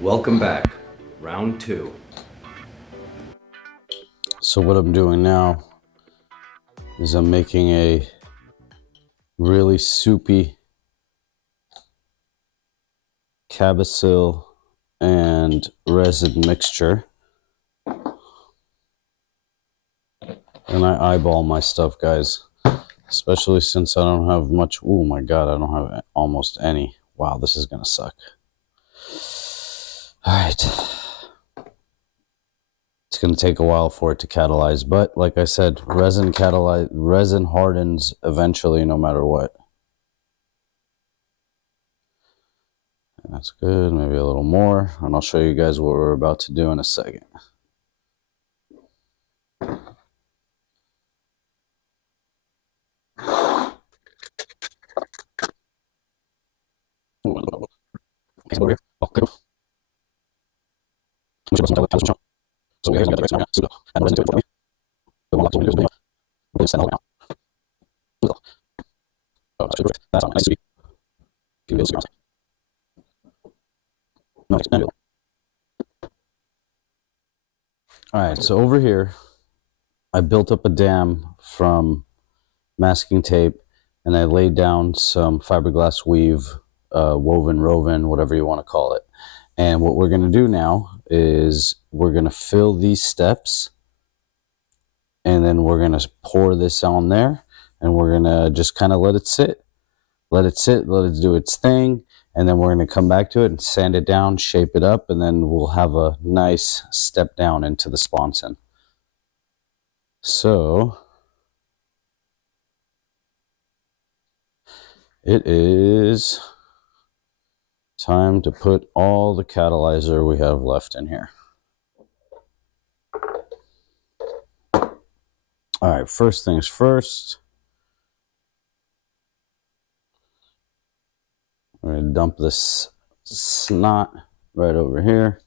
Welcome back. Round 2. So what I'm doing now is I'm making a really soupy Cabasil and resin mixture. And I eyeball my stuff, guys. Especially since I don't have much. Oh my god, I don't have almost any. Wow, this is gonna suck. Alright. It's gonna take a while for it to catalyze, but like I said, resin hardens eventually no matter what. That's good, maybe a little more, and I'll show you guys what we're about to do in a second. Alright, so over here, I built up a dam from masking tape, and I laid down some fiberglass weave, woven, whatever you want to call it. And what we're going to do now is we're going to fill these steps, and then we're going to pour this on there, and we're going to just kind of let it sit, let it do its thing, and then we're going to come back to it and sand it down, shape it up, and then we'll have a nice step down into the sponson. So it is time to put all the catalyzer we have left in here. All right, first things first. We're going to dump this snot right over here.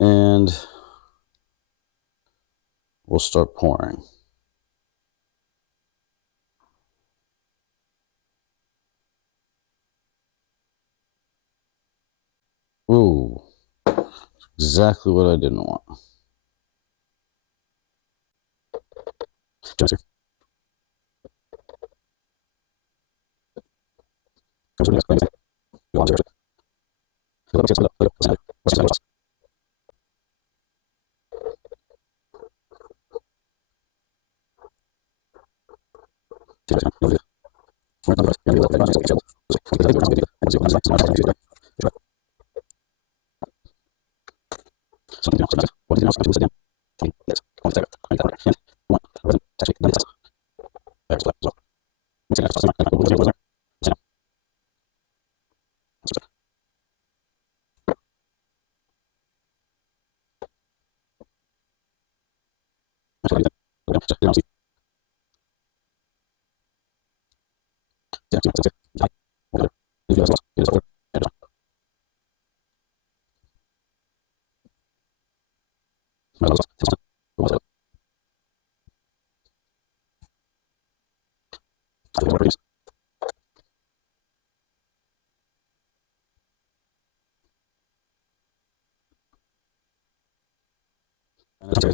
And we'll start pouring. Ooh, exactly what I didn't want.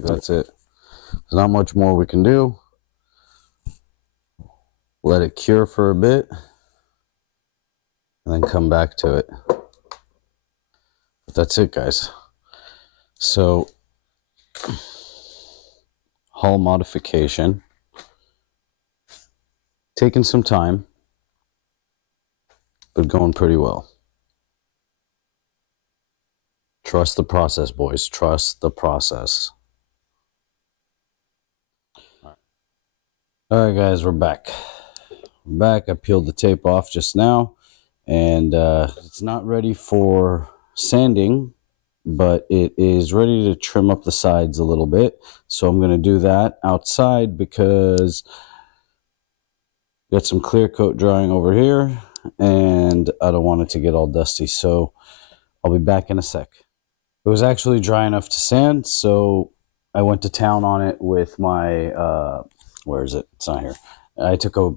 That's it. There's not much more we can do. Let it cure for a bit, and then come back to it. But that's it, guys. So, hull modification. Taking some time, but going pretty well. Trust the process, boys. Trust the process. All right, guys, we're back. I peeled the tape off just now, and it's not ready for sanding, but it is ready to trim up the sides a little bit. So I'm going to do that outside because got some clear coat drying over here, and I don't want it to get all dusty. So I'll be back in a sec. It was actually dry enough to sand, so I went to town on it with my where is it? It's not here. I took a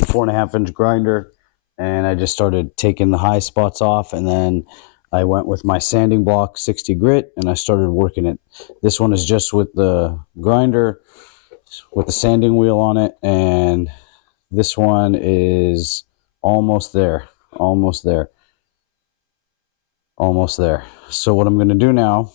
4.5-inch grinder and I just started taking the high spots off, and then I went with my sanding block 60 grit and I started working it. This one is just with the grinder with the sanding wheel on it, and this one is almost there. So what I'm going to do now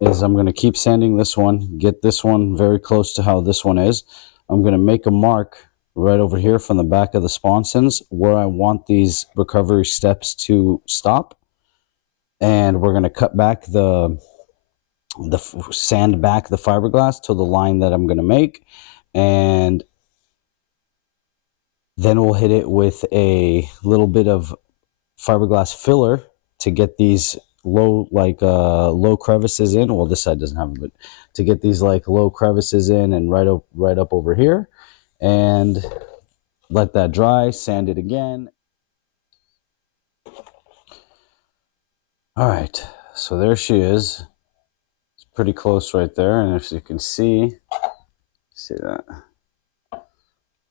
is I'm going to keep sanding this one, get this one very close to how this one is. I'm going to make a mark right over here from the back of the sponsons where I want these recovery steps to stop. And we're going to cut back sand back the fiberglass to the line that I'm going to make, and then we'll hit it with a little bit of fiberglass filler to get these low crevices in. Well, this side doesn't have it, but to get these like low crevices in and right up over here, and let that dry, sand it again. All right, so there she is. It's pretty close right there, and if you can see that?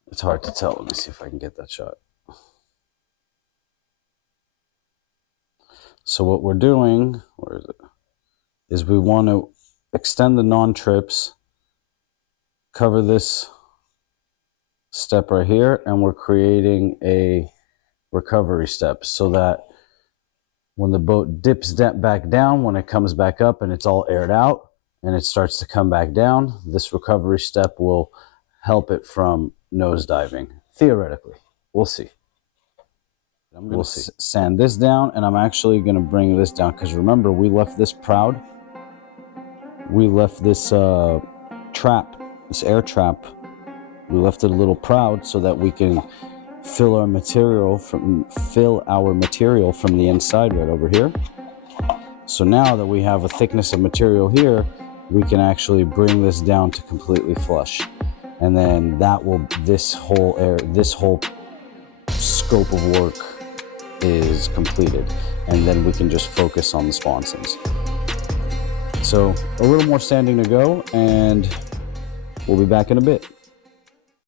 It's hard to tell. Let me see if I can get that shot. So what we're doing, where is it? Is we want to extend the non-trips, cover this step right here, and we're creating a recovery step so that when the boat dips back down, when it comes back up and it's all aired out and it starts to come back down, this recovery step will help it from nose diving. Theoretically, we'll see. We'll sand this down, and I'm actually going to bring this down because remember, we left this proud. We left this trap, this air trap. We left it a little proud so that we can fill our material from the inside right over here. So now that we have a thickness of material here, we can actually bring this down to completely flush, and then this whole scope of work is completed, and then we can just focus on the sponsons. So a little more sanding to go, and we'll be back in a bit.